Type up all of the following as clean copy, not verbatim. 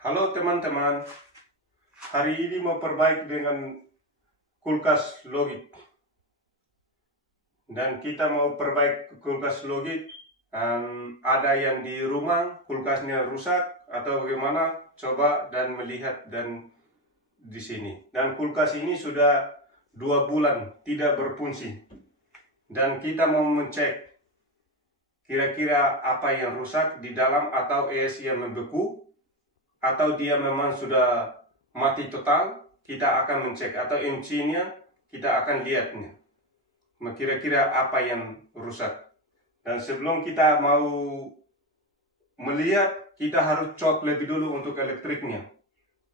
Halo teman-teman, hari ini mau perbaiki dengan kulkas Logit. Dan kita mau perbaiki kulkas Logit. Ada yang di rumah kulkasnya rusak atau bagaimana? Coba dan melihat dan di sini. Dan kulkas ini sudah 2 bulan tidak berfungsi. Dan kita mau mencek kira-kira apa yang rusak di dalam, atau es yang membeku, atau dia memang sudah mati total. Kita akan mencek, atau MC-nya kita akan lihatnya kira-kira apa yang rusak. Dan sebelum kita mau melihat, kita harus cek lebih dulu untuk elektriknya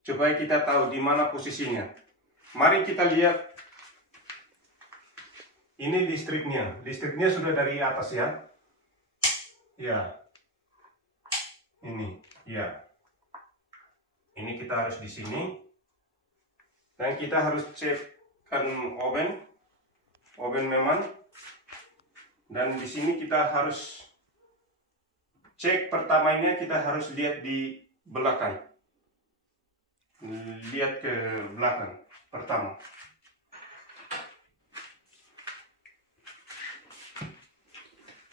supaya kita tahu di mana posisinya. Mari kita lihat. Ini listriknya sudah dari atas ya. Ya, ini ya. Ini kita harus di sini, dan kita harus cekkan oven memang. Dan di sini kita harus cek pertamanya, kita harus lihat di belakang, lihat ke belakang pertama.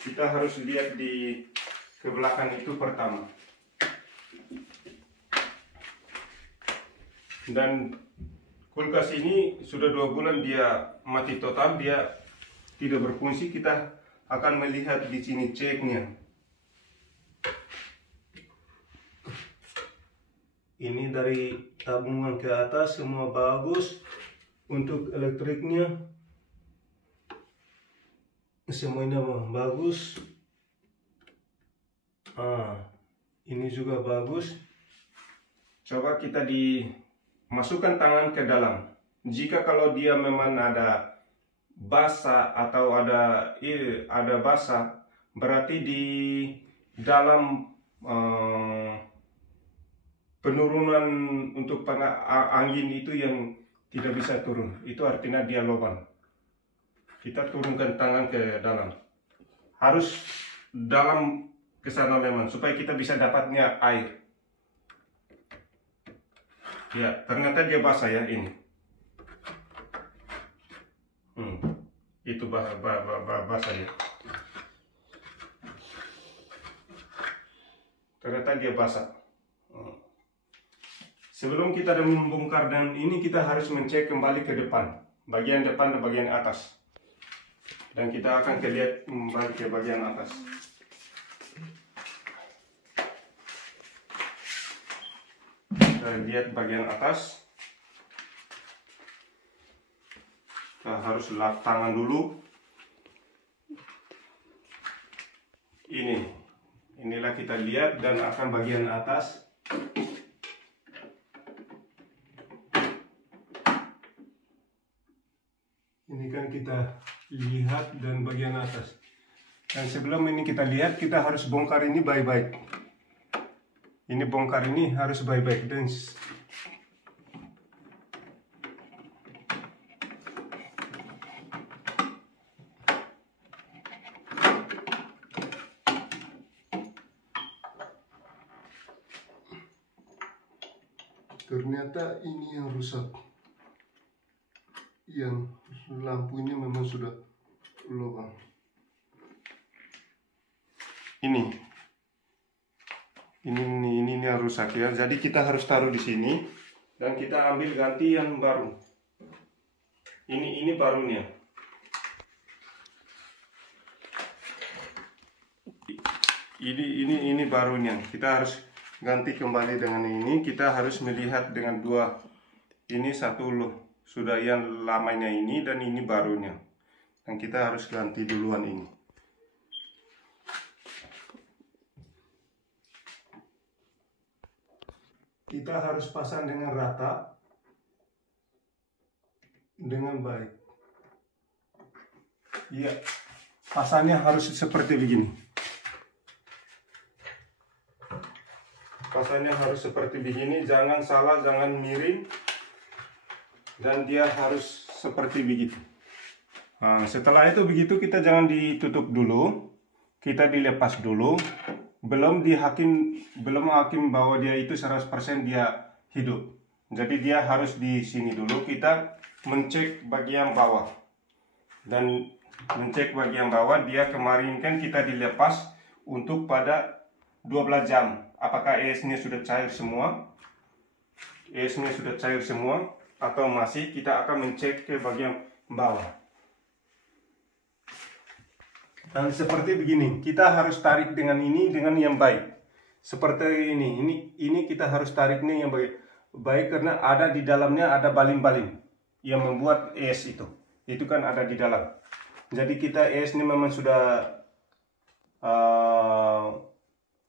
Kita harus lihat di ke belakang itu pertama. Dan kulkas ini sudah 2 bulan dia mati total, dia tidak berfungsi. Kita akan melihat di sini ceknya. Ini dari tabungan ke atas semua bagus. Untuk elektriknya semuanya bagus. Ini juga bagus. Coba kita masukkan tangan ke dalam. Jika kalau dia memang ada basah atau ada basah, berarti di dalam penurunan untuk angin itu yang tidak bisa turun. Itu artinya dia lubang. Kita turunkan tangan ke dalam. Harus dalam ke sana memang supaya kita bisa dapatnya air. Ya, ternyata dia basah ya ini. Itu basah ya. Ternyata dia basah. Sebelum kita membongkar dan ini, kita harus mencek kembali ke depan, bagian depan dan bagian atas. Dan kita akan lihat kembali ke bagian atas. Kita lihat bagian atas. Kita harus lap tangan dulu. Inilah kita lihat, dan akan bagian atas. Ini kan kita lihat dan bagian atas. Dan sebelum ini kita lihat, kita harus bongkar ini baik-baik. Ini bongkar ini harus baik-baik. Dan ternyata ini yang rusak. Yang lampunya memang sudah lubang. Ini yang rusak ya. Jadi kita harus taruh di sini dan kita ambil ganti yang baru. Ini barunya. Ini barunya. Kita harus ganti kembali dengan ini. Kita harus melihat dengan dua. Ini satu loh. Sudah yang lamanya ini, dan ini barunya. Dan kita harus ganti duluan ini. Kita harus pasang dengan rata, dengan baik. Iya, pasangnya harus seperti begini. Pasangnya harus seperti begini, jangan salah, jangan miring. Dan dia harus seperti begitu. Nah, setelah itu begitu, kita jangan ditutup dulu. Kita dilepas dulu. belum hakim bahwa dia itu 100% dia hidup. Jadi dia harus di sini dulu kita mencek bagian bawah. Dan mencek bagian bawah, dia kemarin kan kita dilepas untuk pada 12 jam. Apakah esnya sudah cair semua? Esnya sudah cair semua atau masih? Kita akan mencek ke bagian bawah. Dan seperti begini, kita harus tarik dengan ini dengan yang baik. Seperti ini kita harus tariknya yang baik karena ada di dalamnya ada baling-baling yang membuat es itu kan ada di dalam. Jadi kita es ini memang sudah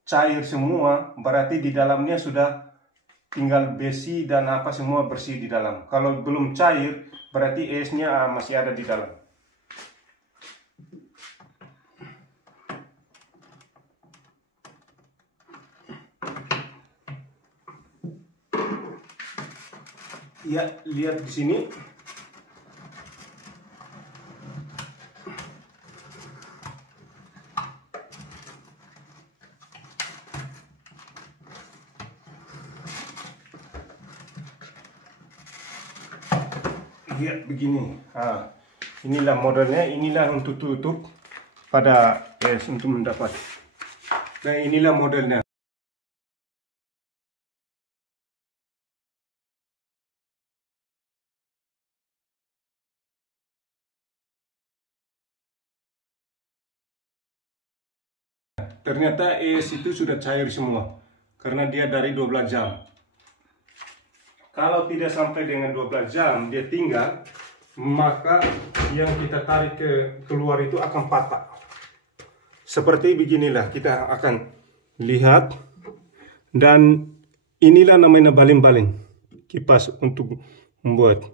cair semua, berarti di dalamnya sudah tinggal besi dan apa semua bersih di dalam. Kalau belum cair, berarti esnya masih ada di dalam. Ya, lihat di sini. Lihat begini. Inilah modelnya, inilah untuk tutup pada es untuk mendapat. Nah, inilah modelnya. Ternyata es itu sudah cair semua karena dia dari 12 jam. Kalau tidak sampai dengan 12 jam dia tinggal, maka yang kita tarik keluar itu akan patah. Seperti beginilah kita akan lihat. Dan inilah namanya baling-baling kipas untuk membuat.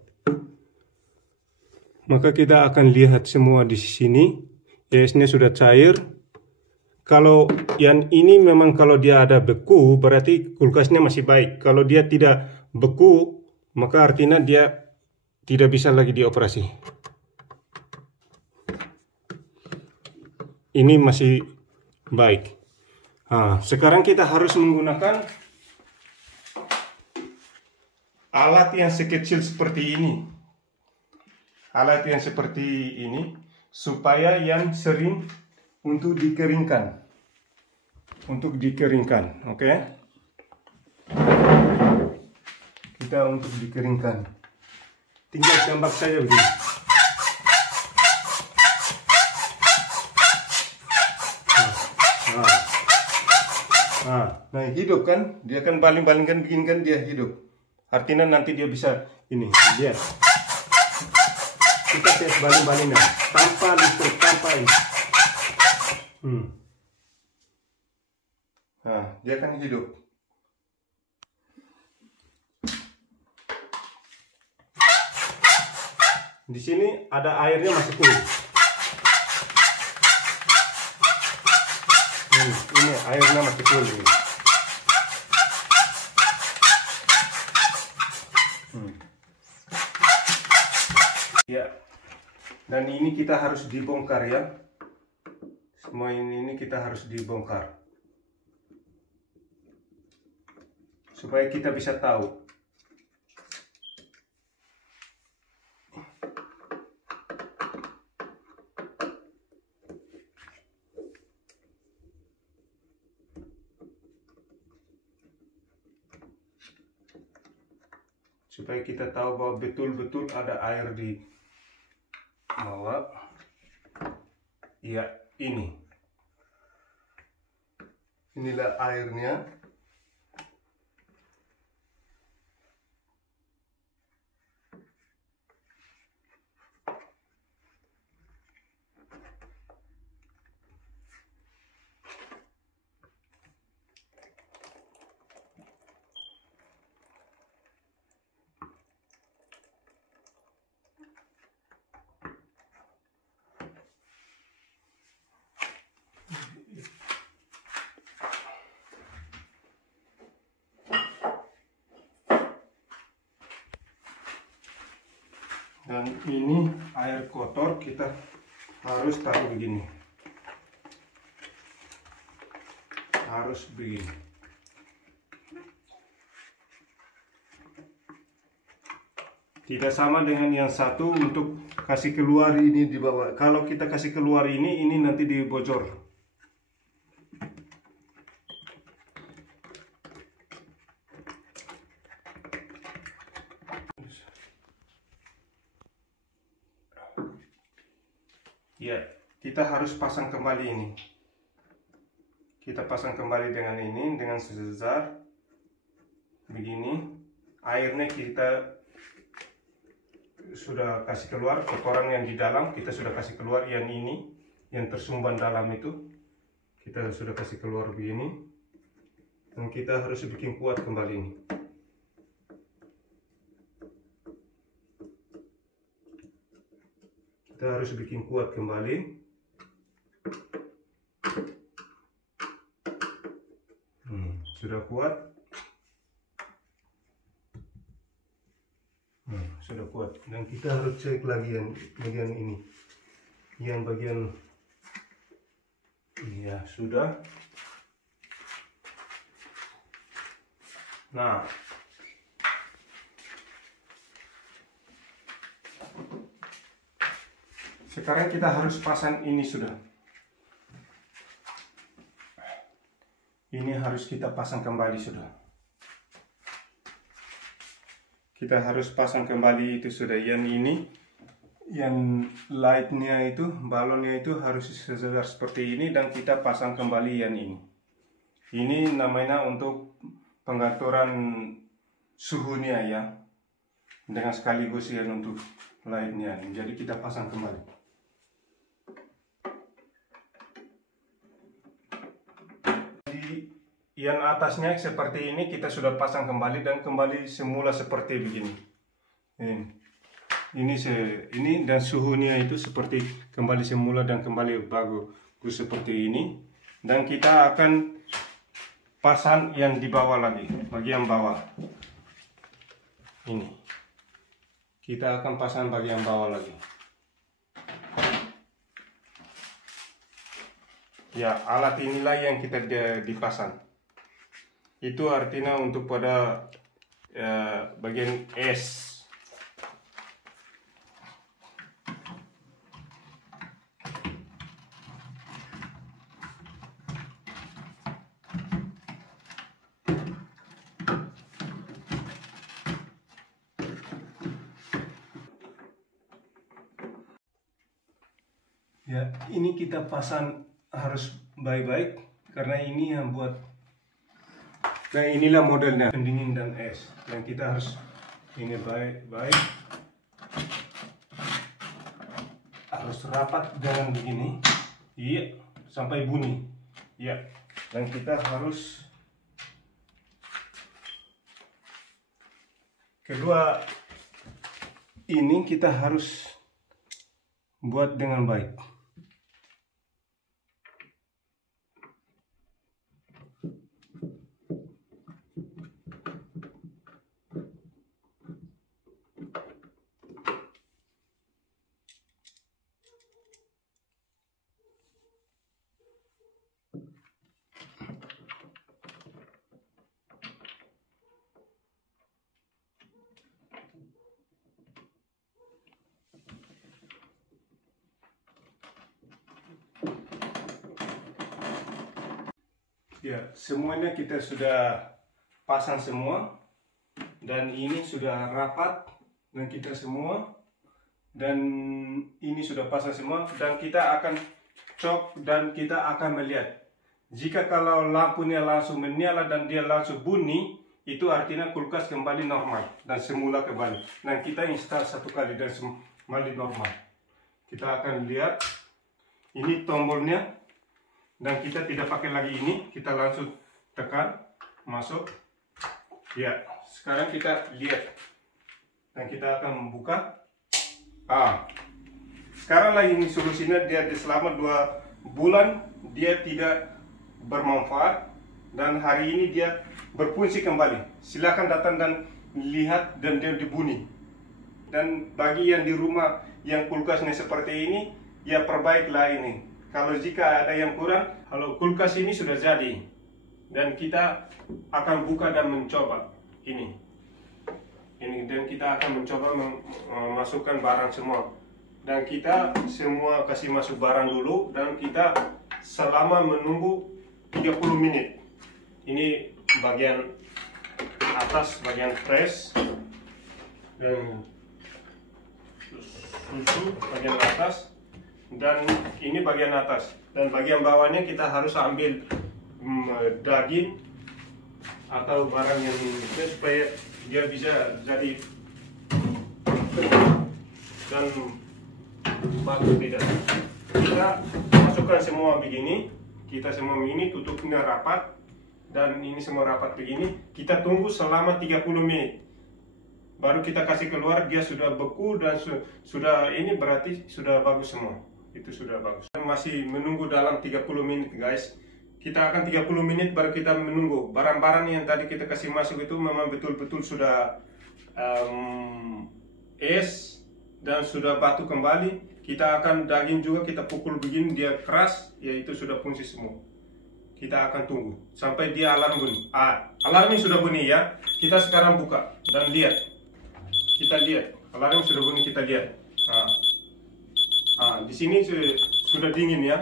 Maka kita akan lihat semua di sini esnya sudah cair. Kalau yang ini memang kalau dia ada beku berarti kulkasnya masih baik. Kalau dia tidak beku maka artinya dia tidak bisa lagi dioperasi. Ini masih baik. Sekarang kita harus menggunakan alat yang sekecil seperti ini. Alat yang seperti ini supaya yang sering untuk dikeringkan. Oke? Kita untuk dikeringkan. Tinggal jambak saja begini. Nah, hidup kan? Dia kan baling-balingkan begini kan dia hidup. Artinya nanti dia bisa ini, lihat. Kita tes baling-balingnya tanpa listrik, tanpa ini. Nah, dia kan hidup. Di sini ada airnya masih kuning. Ini airnya masih kuning. Ya. Dan ini kita harus dibongkar ya. Semua ini kita harus dibongkar. Supaya kita bisa tahu. Supaya kita tahu bahwa betul-betul ada air di bawah. Ya, inilah airnya. Dan ini air kotor kita harus taruh begini. harus begini. Tidak sama dengan yang satu untuk kasih keluar ini di bawah. Kalau kita kasih keluar ini nanti dibocor. Ya, kita harus pasang kembali ini. Kita pasang kembali dengan ini, dengan sesar begini. Airnya kita sudah kasih keluar, kotoran yang di dalam kita sudah kasih keluar, yang ini yang tersumbat dalam itu kita sudah kasih keluar begini, dan kita harus bikin kuat kembali ini. Kita harus bikin kuat kembali. Sudah kuat. Sudah kuat. Dan kita harus cek lagi yang bagian ini. Yang bagian ya sudah. Nah, sekarang kita harus pasang ini sudah. Ini harus kita pasang kembali sudah. Kita harus pasang kembali itu sudah. Yang ini, yang lightnya itu, balonnya itu harus seperti ini, dan kita pasang kembali yang ini. Ini namanya untuk pengaturan suhunya ya, dengan sekaligus yang untuk lightnya. Jadi kita pasang kembali. Yang atasnya seperti ini kita sudah pasang kembali, dan kembali semula seperti begini. Ini dan suhunya itu seperti kembali semula dan kembali bagus seperti ini. Dan kita akan pasang yang di bawah lagi, bagian bawah. Ini kita akan pasang bagian bawah lagi. Ya, alat inilah yang kita dipasang. Itu artinya untuk pada bagian es. Ya, ini kita pasang harus baik-baik karena ini yang buat. Nah, inilah modelnya pendingin dan es, yang kita harus ini baik-baik, harus rapat dengan begini, iya, sampai bunyi, iya. Dan kita harus kedua ini kita harus buat dengan baik. Ya, semuanya kita sudah pasang semua, dan ini sudah rapat dan kita semua, dan ini sudah pasang semua, dan kita akan cok dan kita akan melihat. Jika kalau lampunya langsung menyala dan dia langsung bunyi, itu artinya kulkas kembali normal dan semula kembali. Dan kita install satu kali dan kembali normal. Kita akan lihat ini tombolnya. Dan kita tidak pakai lagi ini, kita langsung tekan, masuk. Ya, sekarang kita lihat. Dan kita akan membuka. Sekarang lagi ini solusinya, dia selama 2 bulan dia tidak bermanfaat. Dan hari ini dia berfungsi kembali. Silakan datang dan lihat, dan dia dibunyi. Dan bagi yang di rumah yang kulkasnya seperti ini, ya perbaiklah ini. Kalau jika ada yang kurang, kalau kulkas ini sudah jadi, dan kita akan buka dan mencoba ini dan kita akan mencoba memasukkan barang semua, dan kita semua kasih masuk barang dulu, dan kita selama menunggu 30 menit. Ini bagian atas, bagian fresh, dan susu bagian atas, dan ini bagian atas, dan bagian bawahnya kita harus ambil daging atau barang yang ini supaya dia bisa jadi dan batu tidak. Kita masukkan semua begini, kita semua ini tutupnya rapat, dan ini semua rapat begini. Kita tunggu selama 30 menit. Baru kita kasih keluar, dia sudah beku dan sudah ini berarti sudah bagus semua. Itu sudah bagus. Masih menunggu dalam 30 menit guys. Kita akan 30 menit baru kita menunggu. Barang-barang yang tadi kita kasih masuk itu memang betul-betul sudah es dan sudah batu kembali. Kita akan daging juga kita pukul begini, dia keras, yaitu sudah fungsi semua. Kita akan tunggu sampai dia alarm bunyi. Alarmnya sudah bunyi ya. Kita sekarang buka dan lihat. Kita lihat, alarm sudah bunyi, kita lihat. Di sini sudah dingin ya.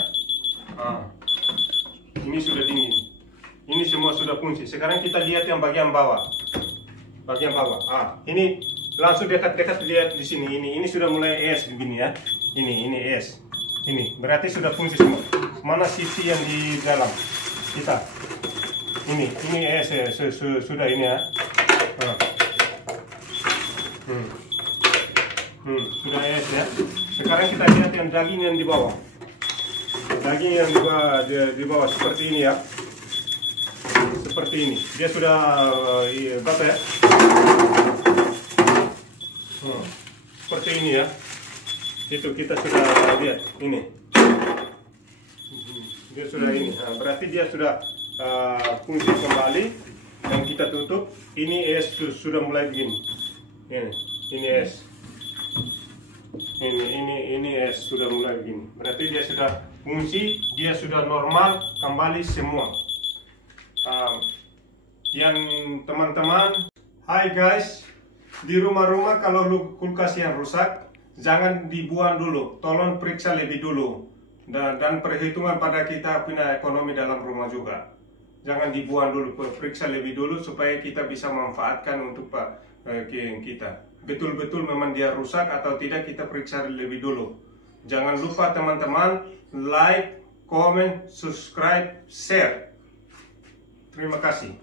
Ini sudah dingin. Ini semua sudah fungsi. Sekarang kita lihat yang bagian bawah. Bagian bawah. Ini langsung dekat-dekat lihat di sini. Ini sudah mulai es begini ya. Ini es. Ini berarti sudah fungsi semua. Mana sisi yang di dalam? Kita. Ini es ya. Sudah ini ya. Sudah es ya. Sekarang kita lihat yang daging yang di bawah. Daging yang di bawah seperti ini ya. Seperti ini. Dia sudah bata ya. Seperti ini ya. Itu kita sudah lihat ini. Dia sudah ini. Berarti dia sudah fungsi kembali, dan kita tutup. Ini es sudah mulai begini. Ini es. Ini es sudah mulai begini. Berarti dia sudah fungsi, dia sudah normal kembali semua. Yang teman-teman, hai guys, di rumah-rumah kalau kulkas yang rusak, jangan dibuang dulu, tolong periksa lebih dulu, dan perhitungan pada kita punya ekonomi dalam rumah juga. Jangan dibuang dulu, periksa lebih dulu supaya kita bisa manfaatkan untuk kita. Betul-betul memang dia rusak atau tidak, kita periksa lebih dulu. Jangan lupa teman-teman, like, comment, subscribe, share. Terima kasih.